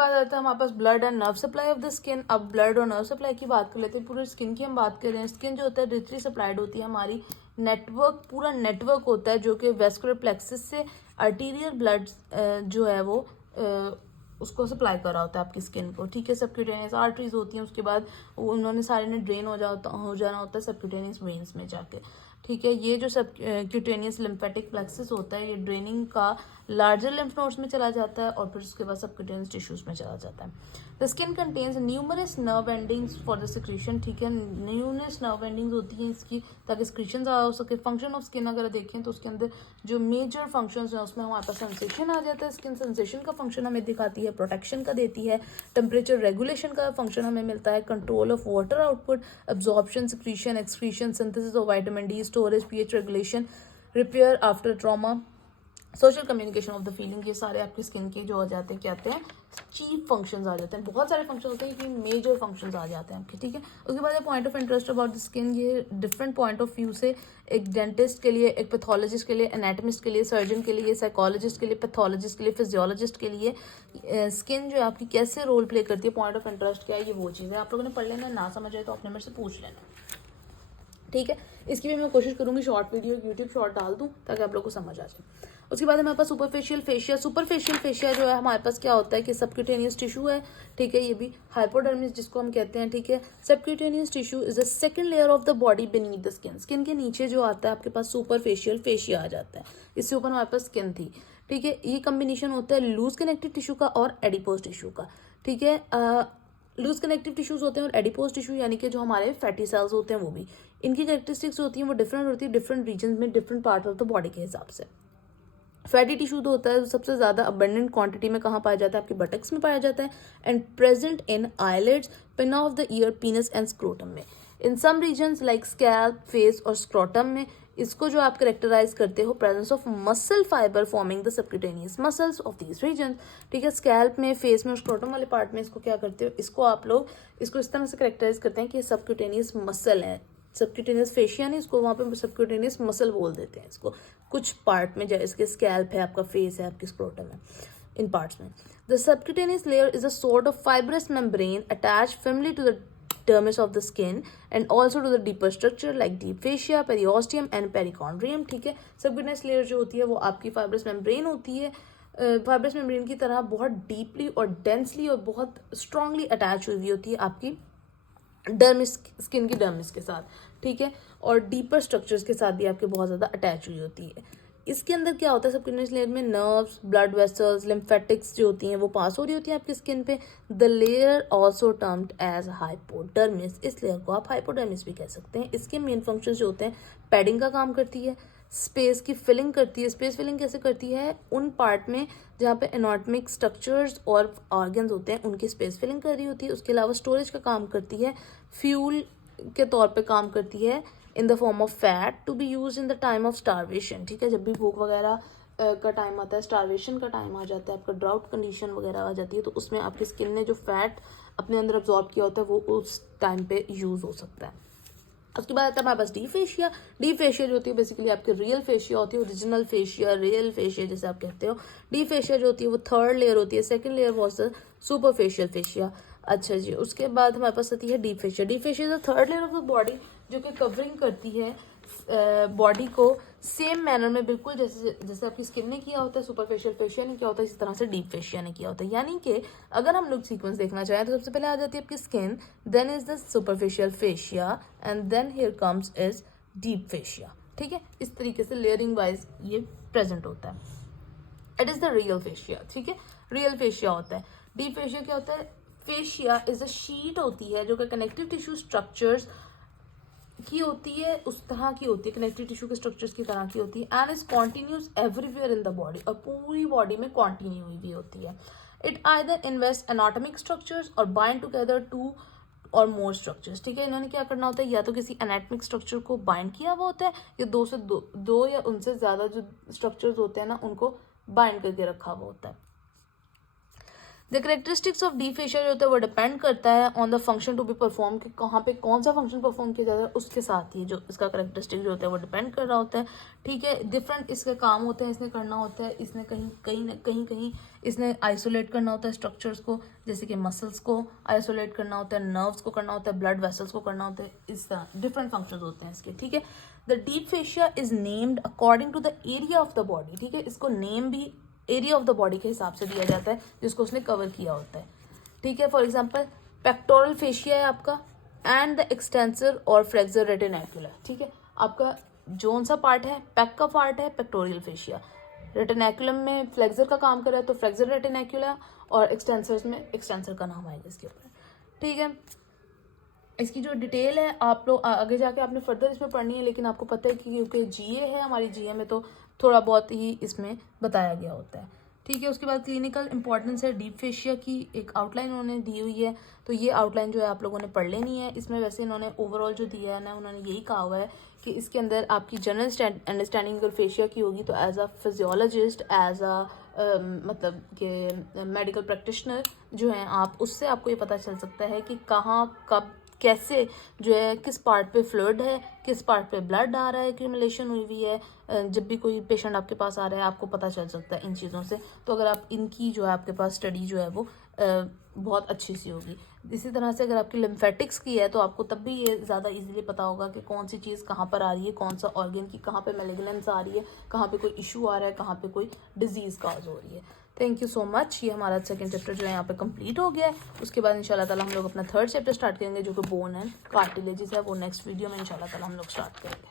बाद आता है हमारे पास blood and nerve supply of the skin. अब ब्लड और नर्व सप्लाई की बात कर लेते हैं, पूरे स्किन की हम बात कर रहे हैं। स्किन जो होता है रिचली सप्लाइड होती है, हमारी नेटवर्क, पूरा नेटवर्क होता है जो कि वेस्कुलर प्लेक्सस से आर्टीरियल ब्लड जो है वो उसको सप्लाई कर रहा होता है आपकी स्किन को, ठीक है। सबक्यूटेनियस आर्टरीज होती हैं, उसके बाद उन्होंने सारे ने ड्रेन हो जाना होता है सबक्यूटेनियस वेन्स में जाके, ठीक है। ये जो सब क्यूटेनियस लिम्फेटिक प्लेक्सस होता है, ये ड्रेनिंग का लार्जर लिम्फ नोड्स में चला जाता है और फिर उसके बाद सबक्यूटेनियस टिश्यूज में चला जाता है। The skin contains numerous nerve endings for the secretion, ठीक है। न्यूमरस नर्व एंडिंग्स होती हैं इसकी ताकि सिक्रीशन ज़्यादा हो सके। फंक्शन ऑफ स्किन अगर देखें तो उसके अंदर जो मेजर फंक्शंस हैं उसमें हमारे पास सेंसेशन आ जाता है। स्किन सेंसेशन का फंक्शन हमें दिखाती है, प्रोटेक्शन का देती है, टेम्परेचर रेगुलेशन का फंक्शन हमें मिलता है, control of water output, absorption, secretion, excretion, synthesis of vitamin D, storage, pH regulation, repair after trauma, social communication of the feeling. ये सारे आपकी स्किन के जो आ जाते हैं, क्या आते हैं, चीफ फंक्शंस आ जाते हैं। बहुत सारे फंक्शन होते हैं, ये मेजर फंक्शंस आ जाते हैं आपके, ठीक है। उसके बाद point of interest about the skin, ये डिफरेंट पॉइंट ऑफ व्यू से, एक डेंटिस्ट के लिए, एक पैथोलॉजिस्ट के लिए, एनाटमिस्ट के लिए, सर्जन के लिए, साइकोलॉजिस्ट के लिए, पैथोलॉजिस्ट के लिए, फिजियोलॉजिस्ट के लिए स्किन जो है आपकी कैसे रोल प्ले करती है, पॉइंट ऑफ इंटरेस्ट क्या है, ये वो चीज़ है। आप लोगों ने पढ़ लेना, ना समझ आए तो आपने मेरे से पूछ लेना, ठीक है। इसकी भी मैं कोशिश करूंगी शॉर्ट वीडियो यूट्यूब शॉर्ट डाल दूं ताकि आप लोग को समझ आ जाए। उसके बाद हमारे पास सुपरफेशियल फेशिया। सुपरफेशियल फेशिया जो है हमारे पास क्या होता है कि सबक्यूटेनियस टिश्यू है, ठीक है। ये भी हाइपोडर्मिस जिसको हम कहते हैं, ठीक है। Subcutaneous tissue is the second layer of the body beneath the skin. Skin के नीचे जो आता है आपके पास सुपरफेशियल फेशिया आ जाता है। इससे ऊपर हमारे पास स्किन थी, ठीक है। ये कम्बिनेशन होता है लूज कनेक्टिव टिश्यू का और एडिपोज टिश्यू का, ठीक है। लूज कनेक्टिव टिश्यूज होते हैं और एडिपोज टिश्यू यानी कि जो हमारे फैटी सेल्स होते हैं वो भी, इनकी कैरेक्टरिस्टिक्स होती हैं वो डिफरेंट होती है डिफरेंट रीजन में, different part of the body के हिसाब से। फैटी टिश्यू तो होता है सबसे ज़्यादा अबंडेंट क्वांटिटी में कहाँ पाया जाता है, आपके बटक्स में पाया जाता है, and present in eyelids, pinna of the ear, penis and scrotum में। In some regions like scalp, face और स्क्रोटम में इसको जो आप करेक्टराइज करते हो presence of muscle fibre forming the subcutaneous muscles of these region, ठीक है। स्कैल्प में, फेस में और स्क्रोटम वाले पार्ट में इसको क्या करते हो, इसको आप लोग इसको इस तरह से करेक्टराइज करते हैं कि सबक्यूटेनियस मसल है। सबक्यूटेनियस फेशिया नहीं, इसको वहाँ पे सबक्यूटेनियस मसल बोल देते हैं इसको कुछ पार्ट में, जैसे इसके स्कैल्प है, आपका फेस है, आपकी स्क्रोटम है, इन पार्ट्स में। The subcutaneous layer is a sort of fibrous membrane attached firmly to the dermis of the skin and also to the deeper structure like deep fascia, periosteum and perichondrium, ठीक है। Subcutaneous layer जो होती है वो आपकी fibrous membrane होती है, fibrous membrane की तरह बहुत डीपली और डेंसली और बहुत स्ट्रांगली अटैच हुई हुई होती है आपकी डर्मिस, स्किन की डर्मिस के साथ, ठीक है। और डीपर स्ट्रक्चर्स के साथ भी आपके बहुत ज़्यादा अटैच हुई होती है। इसके अंदर क्या होता है, सबक्यूटेनियस लेयर में नर्व्स, ब्लड वेसल्स, लिम्फेटिक्स जो होती हैं वो पास हो रही होती हैं आपकी स्किन पे। The layer also termed as hypodermis, इस लेयर को आप हाइपोडर्मिस भी कह सकते हैं। इसके मेन फंक्शंस जो होते हैं, पैडिंग का काम करती है, स्पेस की फिलिंग करती है। स्पेस फिलिंग कैसे करती है, उन पार्ट में जहाँ पे एनाटॉमिक स्ट्रक्चर्स और ऑर्गन्स होते हैं उनकी स्पेस फिलिंग कर रही होती है। उसके अलावा स्टोरेज का काम करती है, फ्यूल के तौर पे काम करती है in the form of fat to be use in the time of starvation, ठीक है। जब भी भूख वगैरह का टाइम आता है, स्टारवेशन का टाइम आ जाता है, आपका ड्राउट कंडीशन वगैरह आ जाती है, तो उसमें आपकी स्किन ने जो फैट अपने अंदर अब्जॉर्ब किया होता है वो उस टाइम पे यूज हो सकता है। उसके बाद आता है हमारे पास डीप फेशिया। डीप फेशिया जो होती है बेसिकली आपकी रियल फेशिया होती है, ओरिजिनल फेशिया, रियल फेशिया जैसे आप कहते हो। डीप फेशिया जो होती है वो थर्ड लेयर होती है, second layer was the superficial fascia. अच्छा जी, उसके बाद हमारे पास आती है deep fascia. Deep fascia is the third layer of the body जो कि कवरिंग करती है बॉडी को सेम मैनर में, बिल्कुल जैसे जैसे आपकी स्किन ने किया होता है, सुपरफेशियल फेशिया ने किया होता है, इसी तरह से डीप फेशिया ने किया होता है। यानी कि अगर हम लोग सीक्वेंस देखना चाहें तो सबसे पहले आ जाती है आपकी skin, then is the superficial fascia and then here comes is deep fascia, ठीक है। इस तरीके से लेयरिंग वाइज ये प्रेजेंट होता है। It is the real fascia, ठीक है। रियल फेशिया होता है। डीप फेशिया क्या होता है, फेशिया इज अ शीट होती है जो कि कनेक्टिव टिश्यू स्ट्रक्चर्स की होती है, उस तरह की होती है, कनेक्टिव टिश्यू के स्ट्रक्चर्स की तरह की होती है, and is continuous everywhere in the body, और पूरी बॉडी में कॉन्टिन्यू हुई भी होती है। It either invest anatomic structures और बाइंड टुगेदर टू और मोर स्ट्रक्चर्स, ठीक है। इन्होंने क्या करना होता है, या तो किसी एनाटॉमिक स्ट्रक्चर को बाइंड किया हुआ होता है, या दो या उनसे ज्यादा जो स्ट्रक्चर्स होते हैं ना उनको बाइंड करके रखा हुआ होता है। The characteristics of deep fascia जो होता है वो डिपेंड करता है on the function to be perform, कि कहाँ पे कौन सा फंक्शन परफॉर्म किया जाता है, उसके साथ ही जो इसका करेक्टरिस्टिक जो होता है वो डिपेंड कर रहा होता है। ठीक है, डिफरेंट इसके काम होते हैं, इसने करना होता है, इसने कहीं इसने आइसोलेट करना होता है स्ट्रक्चर्स को, जैसे कि मसल्स को आइसोलेट करना होता है, नर्व्स को करना होता है, ब्लड वेसल्स को करना होता है, इस तरह डिफरेंट फंक्शंस होते हैं इसके। ठीक है, the deep fascia is named according to the area of the body. ठीक है, इसको नेम भी एरिया ऑफ द बॉडी के हिसाब से दिया जाता है जिसको उसने कवर किया होता है। ठीक है, फॉर एग्जांपल पेक्टोरल फेशिया है आपका एंड द एक्सटेंसर और फ्लेक्सर रेटिनैक्युलर। ठीक है, आपका जोन सा पार्ट है, पैक का पार्ट है पेक्टोरियल फेशिया, रेटिनैकुलम में फ्लेक्सर का काम कर रहा है तो फ्लेक्सर रेटिनैक्युलर, और एक्सटेंसर्स में एक्सटेंसर का नाम आएगा इसके ऊपर। ठीक है, इसकी जो डिटेल है आप लोग आगे जाके आपने फर्दर इसमें पढ़नी है, लेकिन आपको पता है कि क्योंकि जीए है हमारी, जीए में तो थोड़ा बहुत ही इसमें बताया गया होता है। ठीक है, उसके बाद क्लिनिकल इंपॉर्टेंस है डीप फेशिया की, एक आउटलाइन उन्होंने दी हुई है, तो ये आउटलाइन जो है आप लोगों ने पढ़ लेनी है। इसमें वैसे इन्होंने ओवरऑल जो दिया है ना, उन्होंने यही कहा हुआ है कि इसके अंदर आपकी जनरल अंडरस्टैंडिंग अगर फेशिया की होगी तो as a physiologist, as a मतलब कि मेडिकल प्रैक्टिशनर जो हैं आप, उससे आपको ये पता चल सकता है कि कहाँ कब कैसे जो है किस पार्ट पे फ्लूइड है, किस पार्ट पे ब्लड आ रहा है, एक्यूमुलेशन हुई हुई है। जब भी कोई पेशेंट आपके पास आ रहा है आपको पता चल सकता है इन चीज़ों से। तो अगर आप इनकी जो है आपके पास स्टडी जो है वो बहुत अच्छी सी होगी। इसी तरह से अगर आपकी लिम्फेटिक्स की है तो आपको तब भी ये ज़्यादा इजीली पता होगा कि कौन सी चीज़ कहाँ पर आ रही है, कौन सा ऑर्गन की कहाँ पे मैलिग्नेंस आ रही है, कहाँ पे कोई इशू आ रहा है, कहाँ पे कोई डिजीज़ काज हो रही है। Thank you so much. ये हमारा सेकंड चैप्टर जो है यहाँ पे कंप्लीट हो गया है। उसके बाद इंशाल्लाह ताला हम लोग अपना थर्ड चैप्टर स्टार्ट करेंगे जो कि बोन एंड कार्टिलेजेस है, वो नेक्स्ट वीडियो में इंशाल्लाह ताला हम लोग स्टार्ट करेंगे।